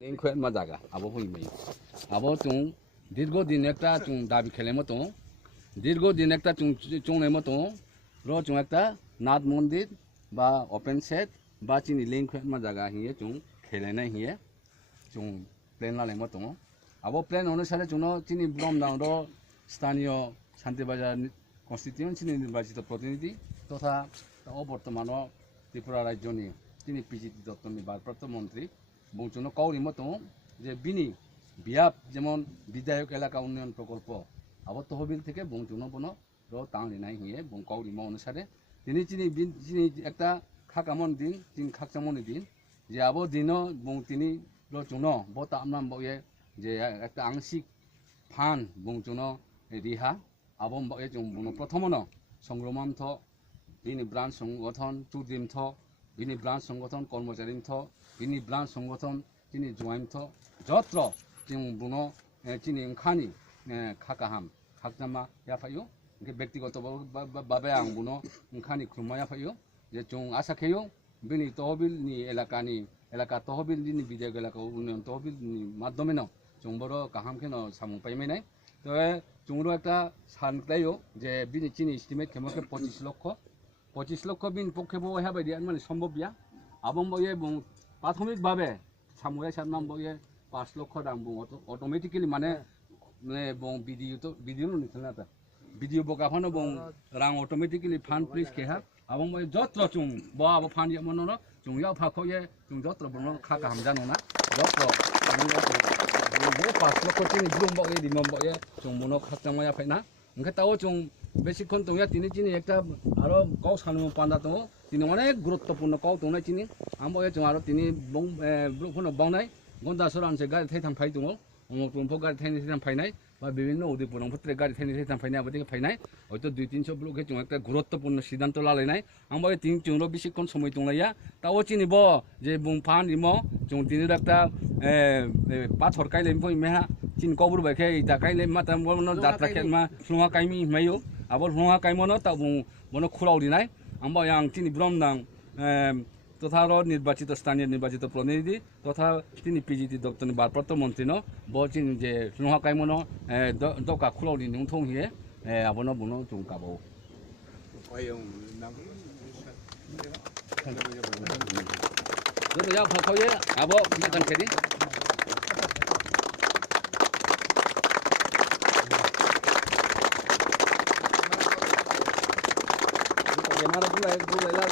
मा जागा आबो हইमै आबो तुं दीर्घदिन একটা तुं दाबि खेले মতো দীর্ঘদিন একটা চুংনে মতো র চুং একটা নাথ মন্দির বা ওপেন সেট বা চিনি লিঙ্ক মা জায়গা হিয়ে চুং খেলেনাই হিয়ে চুং প্লেন লালে মতো আবো প্লেন অনুসারে চুন চিনি ব্রহ্মদাং র স্থানীয় শান্তিবাজার কনস্টিটিউয়েন্সি চিনি নির্বাচিত প্রতিনিধি তথা অবর্তমান ত্রিপুরা রাজ্যনি চিনি পিজিটি দপ্তরনি ভারপ্রাপ্ত মন্ত্রী বংচুনো কাউরি মতো যে বিনি বিয়াপ যেমন বিধায়ক এলাকা উন্নয়ন প্রকল্প আবার তহবিল থেকে বংচুনো বনো র তাংলিনাই হিয়ে বং কাউরি অনুসারে তিনি চিনি একটা খাকামন দিন তিন খাকচামনি দিন যে আবো দিনও বং তিনি র চুনো ব তামনাম বয়ে যে একটা আংশিক ফান বংচুনো রিহা আবম বয়ে চুং বনো প্রথমনো সংগ্রামান্থ বিনি ব্রাঞ্চ সংগঠন চুদ্রিমথ বিনি ব্রাঞ্চ সংগঠন কর্মচারীমথ বিনি ব্রাঞ্চ সংগঠন চিনি জয়েন্ট যত্র जों बुनो चिनि ओंखानि खाकाहाम खाकजामा याफायो व्यक्तिगत बाबे आं बुनो ओंखानि खुरमा याफायो जे जों आसा खेयो बिनि तहबिलनि एलाका तहबिलनि बिजय एलाका उन्नयन तहबिलनि माध्यमेनो जों बरो काहाम खेनो सामु पाइमेनाय तो जोंरो একটা सानख्लायो जे बिनि चिनि एस्टिमेट खेमोके 25 লক্ষ बिन पक्षेबो हेबायदि माने सम्भव बिया आबम बये प्राथमिक भाबे सामुया साननाम बये 5 লক্ষ দাম অটোমেটিক্যালি মানে বং ভিডিও নিছনা তা ভিডিও বকাফানো বং রাং অটোমেটিক্যালি ফান্ড প্লিজ কেহা আবং মই যত্র চুং ব আব ফান্ড মনন চুং ইয়াও ফাখয়ে চুং যত্র বং খাকা হামজানো না যত্র বং 5 লক্ষ চিনি ব্লুম বয়ে দিমম বয়ে চুং মনো খাকতাময়া ফাইনা ওকে তাও চুং বেশিক্ষণ তো তিনি চিনি একটা আরো কাউ সানু পান্দা তো তিনি অনেক গুরুত্বপূর্ণ কাউ তো না চিনি আমবয়ে চুং আরো তিনি বং ব্লুফোন বাউনাই গন্ডা সরানসে গাড়ি থাইথাম ফাই দङ অমরপুরফো গাড়ি থাইনি থাইথাম ফাইনাই বা বিভিন্ন উদয়পুরম ভত্রে গাড়ি থাইনি থাইথাম ফাইনাই আবার ফাইনাই হয়তো 2-300 ব্লকে जों একটা গুরুত্বপূর্ণ সিদ্ধান্ত লালাইনাই আমরা তিন চুংর বেশিক্ষণ সময় দंलाया তাও চিনিব যে বুংফান ইমো जों দিনের একটা পাথর কাইলেম ফই মেহা চিন কবর বাইখে ইটা কাইলেম মাতা মন যাত্রা খেলমা সুঙা কাইমি মাইও আবার সুঙা কাইমনো তা মনো খুলাও দিনাই আমরা আং চিনি ব্রহ্মদাং তথা নির্বাচিত স্থানীয় নির্বাচিত প্রতিনিধি তথা তিনি পিজিটি দপ্তরনি ভারপ্রাপ্ত মন্ত্রী বলছেন যে সুঙা কাইমনো দকা খুলাওনি নংথং হিয়ে আবনো বুনো চুং কাবো ya fakauye abo metan kedi Gimana pula ya,